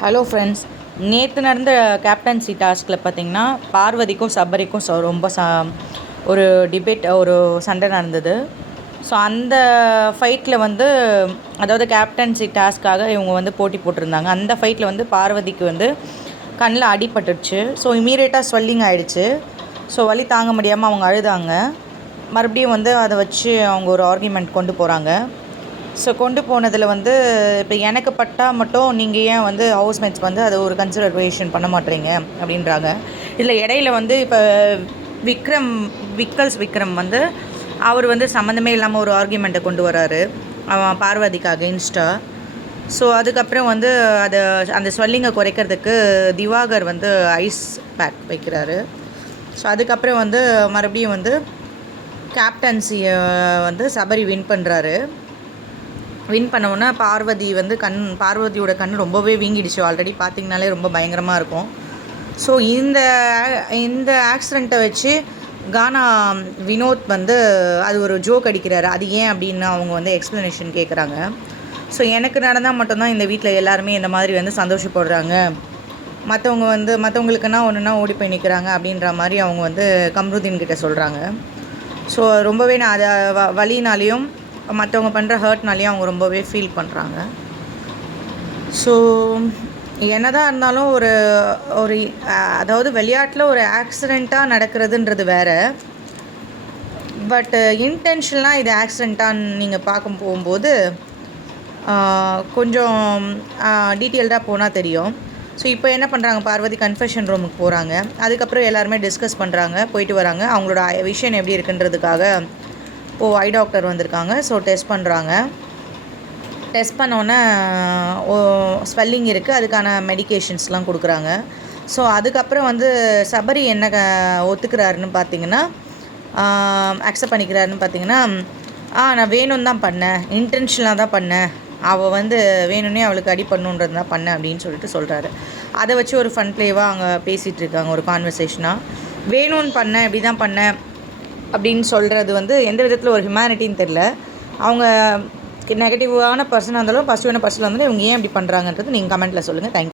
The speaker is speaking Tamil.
ஹலோ ஃப்ரெண்ட்ஸ், நேற்று நடந்த கேப்டன்சி டாஸ்கில் பார்த்திங்கன்னா பார்வதிக்கும் சபரிக்கும் ரொம்ப ஒரு டிபேட், ஒரு சண்டை நடந்தது. ஸோ அந்த ஃபைட்டில் வந்து, அதாவது கேப்டன்சி டாஸ்க்காக இவங்க வந்து போட்டி போட்டிருந்தாங்க. அந்த ஃபைட்டில் வந்து பார்வதிக்கு வந்து கண்ணில் அடிபட்டுடுச்சு. ஸோ இமீடியட்டாக ஸ்வெல்லிங் ஆகிடுச்சு. ஸோ வலி தாங்க முடியாமல் அவங்க அழுதாங்க. மறுபடியும் வந்து அதை வச்சு அவங்க ஒரு ஆர்கியூமெண்ட் கொண்டு போகிறாங்க. ஸோ கொண்டு போனதில் வந்து, இப்போ எனக்கு பட்டால் மட்டும் நீங்கள் ஏன் வந்து ஹவுஸ்மேட்ஸ்க்கு வந்து அதை ஒரு கன்சிடரேஷன் பண்ண மாட்டேறீங்க அப்படின்றாங்க. இதில் இடையில வந்து இப்போ விக்ரம் வந்து அவர் வந்து சம்மந்தமே இல்லாமல் ஒரு ஆர்கியூமெண்ட்டை கொண்டு வராரு அவன் பார்வதிக்கு அகெயின்ஸ்டாக. ஸோ அதுக்கப்புறம் வந்து அந்த ஸ்வெல்லிங்கை குறைக்கிறதுக்கு திவாகர் வந்து ஐஸ் பேக் வைக்கிறாரு. ஸோ அதுக்கப்புறம் வந்து மறுபடியும் வந்து கேப்டன்சியை வந்து சபரி வின் பண்ணுறாரு. வின் பண்ணோன்னே பார்வதி வந்து பார்வதியோட கண் ரொம்பவே வீங்கிடுச்சு. ஆல்ரெடி பார்த்திங்கனாலே ரொம்ப பயங்கரமாக இருக்கும். ஸோ இந்த ஆக்சிடெண்ட்டை வச்சு கானா வினோத் வந்து அது ஒரு ஜோக் அடிக்கிறாரு. அது ஏன் அப்படின்னு அவங்க வந்து எக்ஸ்ப்ளனேஷன் கேட்குறாங்க. ஸோ எனக்கு நடந்தால் மட்டும்தான் இந்த வீட்டில் எல்லாருமே இந்த மாதிரி வந்து சந்தோஷப்படுறாங்க, மற்றவங்களுக்குன்னா ஒன்றுனா ஓடி போய் நிற்கிறாங்க அப்படின்ற மாதிரி அவங்க வந்து கம்ருதீன் கிட்டே சொல்கிறாங்க. ஸோ ரொம்பவே நான் அதை வலினாலேயும் மற்றவங்க பண்ணுற ஹர்ட்னாலேயும் அவங்க ரொம்பவே ஃபீல் பண்ணுறாங்க. ஸோ என்னதான் இருந்தாலும் ஒரு அதாவது விளையாட்டில் ஒரு ஆக்சிடெண்ட்டாக நடக்கிறதுன்றது வேறு. பட் இன்டென்ஷனலாக இது ஆக்சிடெண்ட்டான்னு நீங்கள் பார்க்க போகும்போது கொஞ்சம் டீட்டெயில்டாக போனால் தெரியும். ஸோ இப்போ என்ன பண்ணுறாங்க, பார்வதி கன்ஃபெஷன் ரூமுக்கு போகிறாங்க. அதுக்கப்புறம் எல்லாருமே டிஸ்கஸ் பண்ணுறாங்க, போயிட்டு வராங்க. அவங்களோட விஷன் எப்படி இருக்குன்றதுக்காக ஐ டாக்டர் வந்திருக்காங்க. ஸோ டெஸ்ட் பண்ணுறாங்க. டெஸ்ட் பண்ணோன்னே ஸ்வெல்லிங் இருக்குது, அதுக்கான மெடிக்கேஷன்ஸ்லாம் கொடுக்குறாங்க. ஸோ அதுக்கப்புறம் வந்து சபரி என்ன ஒத்துக்கிறாருன்னு பார்த்தீங்கன்னா, அக்செப்ட் பண்ணிக்கிறாருன்னு பார்த்தீங்கன்னா, நான் வேணும்னு தான் பண்ணேன், இன்டென்ஷனாக தான் பண்ணேன், அவள் வந்து வேணும்னே அவளுக்கு அடி பண்ணுன்றது தான் பண்ணேன் அப்படின்னு சொல்கிறாரு. அதை வச்சு ஒரு ஃபன் ப்ளேவாக அங்கே பேசிகிட்டு இருக்காங்க, ஒரு கான்வர்சேஷனாக. வேணும்னு பண்ணேன், இப்படி தான் பண்ணேன் அப்படின்னு சொல்கிறது வந்து எந்த விதத்தில் ஒரு ஹியூமனிட்டின்னு தெரில. அவங்க நெகட்டிவான பர்சனாக இருந்தாலும் பாசிட்டிவான பர்சனாக இருந்தாலும் இவங்க ஏன் இப்படி பண்ணுறாங்கன்றது நீங்கள் கமெண்ட்டில் சொல்லுங்கள். தேங்க்யூ.